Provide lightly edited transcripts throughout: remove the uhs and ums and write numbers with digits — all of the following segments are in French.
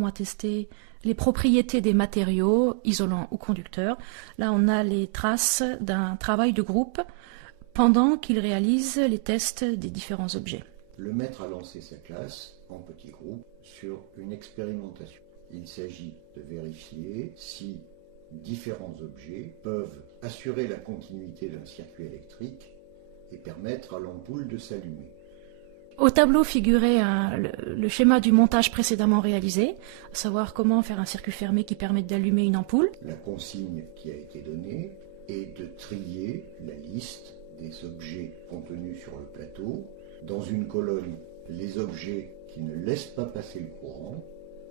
On a testé les propriétés des matériaux, isolants ou conducteurs. Là, on a les traces d'un travail de groupe pendant qu'ils réalisent les tests des différents objets. Le maître a lancé sa classe en petits groupes sur une expérimentation. Il s'agit de vérifier si différents objets peuvent assurer la continuité d'un circuit électrique et permettre à l'ampoule de s'allumer. Au tableau figurait le schéma du montage précédemment réalisé, à savoir comment faire un circuit fermé qui permette d'allumer une ampoule. La consigne qui a été donnée est de trier la liste des objets contenus sur le plateau. Dans une colonne, les objets qui ne laissent pas passer le courant,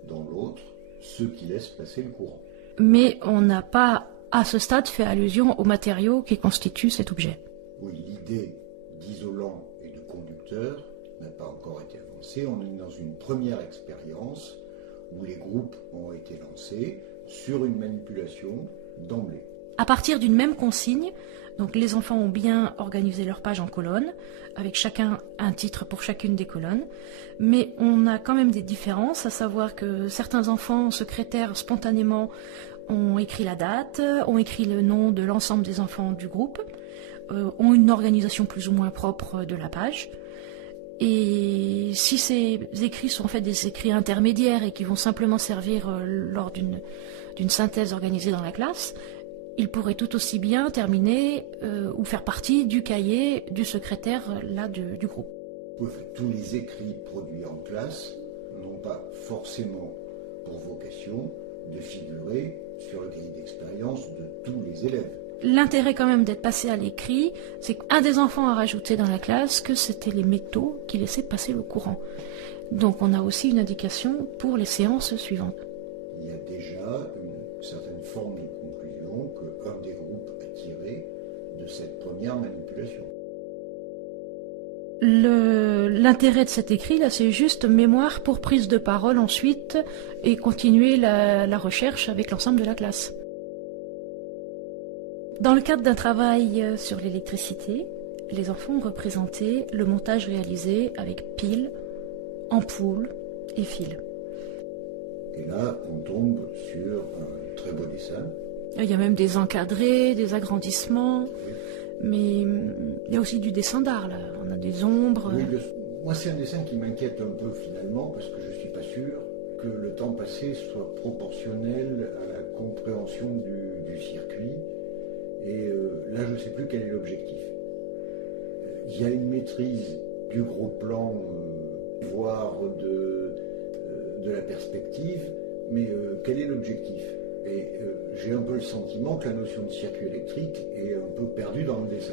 dans l'autre, ceux qui laissent passer le courant. Mais on n'a pas, à ce stade, fait allusion aux matériaux qui constituent cet objet. Oui, l'idée d'isolant et de conducteur n'a pas encore été avancée. On est dans une première expérience où les groupes ont été lancés sur une manipulation d'emblée. À partir d'une même consigne, donc les enfants ont bien organisé leur page en colonnes, avec chacun un titre pour chacune des colonnes, mais on a quand même des différences, à savoir que certains enfants secrétaires spontanément ont écrit la date, ont écrit le nom de l'ensemble des enfants du groupe, ont une organisation plus ou moins propre de la page. Et si ces écrits sont en fait des écrits intermédiaires et qui vont simplement servir lors d'une synthèse organisée dans la classe, ils pourraient tout aussi bien terminer ou faire partie du cahier du secrétaire du groupe. Tous les écrits produits en classe n'ont pas forcément pour vocation de figurer sur le cahier d'expérience de tous les élèves. L'intérêt quand même d'être passé à l'écrit, c'est qu'un des enfants a rajouté dans la classe que c'était les métaux qui laissaient passer le courant. Donc on a aussi une indication pour les séances suivantes. Il y a déjà une certaine forme de conclusion qu'un des groupes a tiré de cette première manipulation. L'intérêt de cet écrit, là, c'est juste mémoire pour prise de parole ensuite et continuer la recherche avec l'ensemble de la classe. Dans le cadre d'un travail sur l'électricité, les enfants ont représenté le montage réalisé avec piles, ampoules et fils. Et là, on tombe sur un très beau dessin. Il y a même des encadrés, des agrandissements, oui. Mais il y a aussi du dessin d'art, là. On a des ombres. Oui, moi, c'est un dessin qui m'inquiète un peu finalement, parce que je ne suis pas sûr que le temps passé soit proportionnel à la compréhension du circuit. Et là, je ne sais plus quel est l'objectif. Il y a une maîtrise du gros plan, voire de la perspective, mais quel est l'objectif? Et j'ai un peu le sentiment que la notion de circuit électrique est un peu perdue dans le dessin.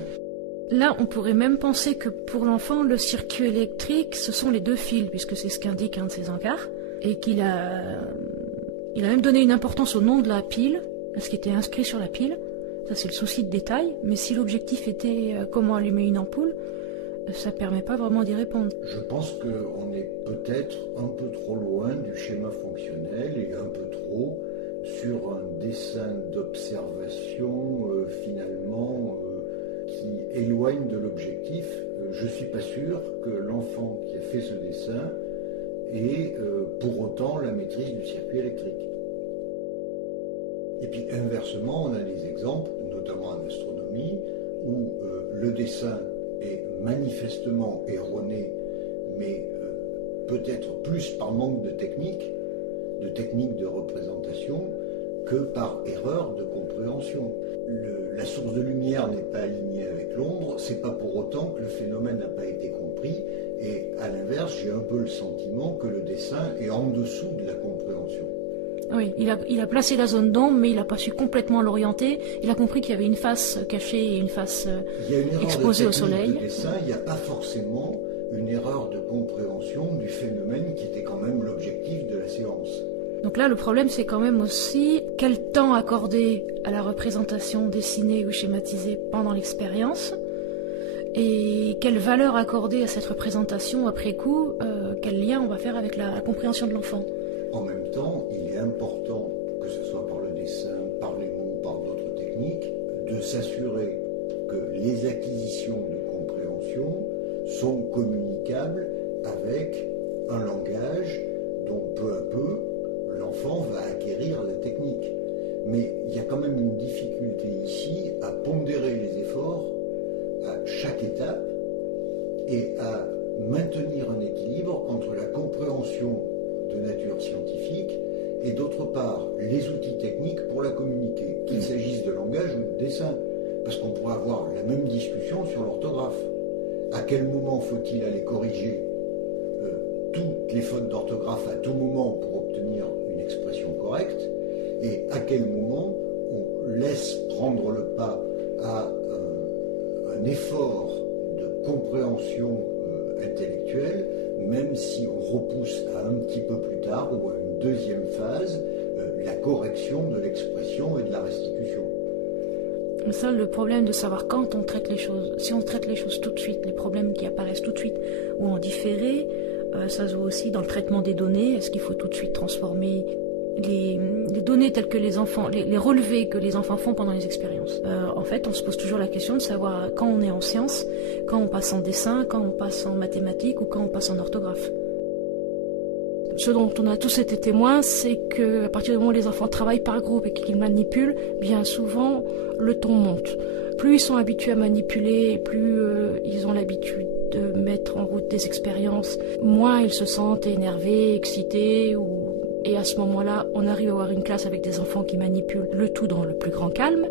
Là, on pourrait même penser que pour l'enfant, le circuit électrique, ce sont les deux fils, puisque c'est ce qu'indique un de ses encarts, et qu'il a même donné une importance au nom de la pile, à ce qui était inscrit sur la pile. Ça, c'est le souci de détail, mais si l'objectif était comment allumer une ampoule, ça ne permet pas vraiment d'y répondre. Je pense qu'on est peut-être un peu trop loin du schéma fonctionnel et un peu trop sur un dessin d'observation finalement qui éloigne de l'objectif. Je ne suis pas sûr que l'enfant qui a fait ce dessin ait pour autant la maîtrise du circuit électrique. Et puis inversement, on a des exemples, notamment en astronomie, où le dessin est manifestement erroné, mais peut-être plus par manque de technique de représentation, que par erreur de compréhension. La source de lumière n'est pas alignée avec l'ombre, c'est pas pour autant que le phénomène n'a pas été compris, et à l'inverse, j'ai un peu le sentiment que le dessin est en dessous de la compréhension. Oui, il a placé la zone d'ombre, mais il n'a pas su complètement l'orienter. Il a compris qu'il y avait une face cachée et une face exposée au soleil. De dessin, il n'y a pas forcément une erreur de compréhension du phénomène qui était quand même l'objectif de la séance. Donc là, le problème, c'est quand même aussi quel temps accorder à la représentation dessinée ou schématisée pendant l'expérience et quelle valeur accorder à cette représentation après coup, quel lien on va faire avec la compréhension de l'enfant. En même temps, il est important, que ce soit par le dessin, par les mots, par d'autres techniques, de s'assurer que les acquisitions de compréhension sont communicables avec un langage dont peu à peu l'enfant va acquérir la technique. Mais il y a quand même une difficulté ici à pondérer les efforts à chaque étape et à maintenir un équilibre entre la compréhension de nature scientifique et d'autre part les outils techniques pour la communiquer, qu'il s'agisse de langage ou de dessin, parce qu'on pourrait avoir la même discussion sur l'orthographe. À quel moment faut-il aller corriger toutes les fautes d'orthographe à tout moment pour obtenir une expression correcte, et à quel moment on laisse prendre le pas à un effort de compréhension intellectuelle, même si on repousse à un petit peu plus tard ou à une deuxième phase la correction de l'expression et de la restitution. Ça, le problème de savoir quand on traite les choses. Si on traite les choses tout de suite, les problèmes qui apparaissent tout de suite, ou en différé, ça se voit aussi dans le traitement des données. Est-ce qu'il faut tout de suite transformer les données telles que les enfants, les relevés que les enfants font pendant les expériences. En fait, on se pose toujours la question de savoir quand on est en sciences, quand on passe en dessin, quand on passe en mathématiques ou quand on passe en orthographe. Ce dont on a tous été témoins, c'est qu'à partir du moment où les enfants travaillent par groupe et qu'ils manipulent, bien souvent, le ton monte. Plus ils sont habitués à manipuler, plus ils ont l'habitude de mettre en route des expériences, moins ils se sentent énervés, excités et à ce moment-là, on arrive à avoir une classe avec des enfants qui manipulent le tout dans le plus grand calme.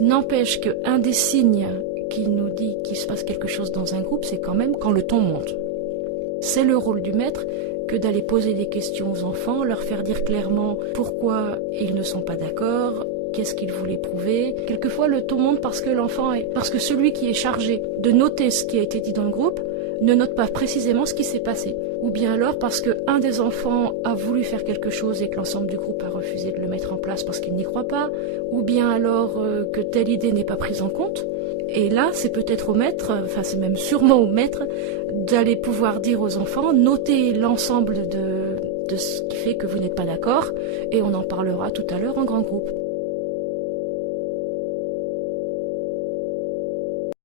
N'empêche qu'un des signes qui nous dit qu'il se passe quelque chose dans un groupe, c'est quand même quand le ton monte. C'est le rôle du maître que d'aller poser des questions aux enfants, leur faire dire clairement pourquoi ils ne sont pas d'accord, qu'est-ce qu'ils voulaient prouver. Quelquefois, le ton monte parce que celui qui est chargé de noter ce qui a été dit dans le groupe ne note pas précisément ce qui s'est passé. Ou bien alors parce qu'un des enfants a voulu faire quelque chose et que l'ensemble du groupe a refusé de le mettre en place parce qu'il n'y croit pas. Ou bien alors que telle idée n'est pas prise en compte. Et là, c'est peut-être au maître, enfin c'est même sûrement au maître, d'aller pouvoir dire aux enfants, notez l'ensemble de ce qui fait que vous n'êtes pas d'accord, et on en parlera tout à l'heure en grand groupe.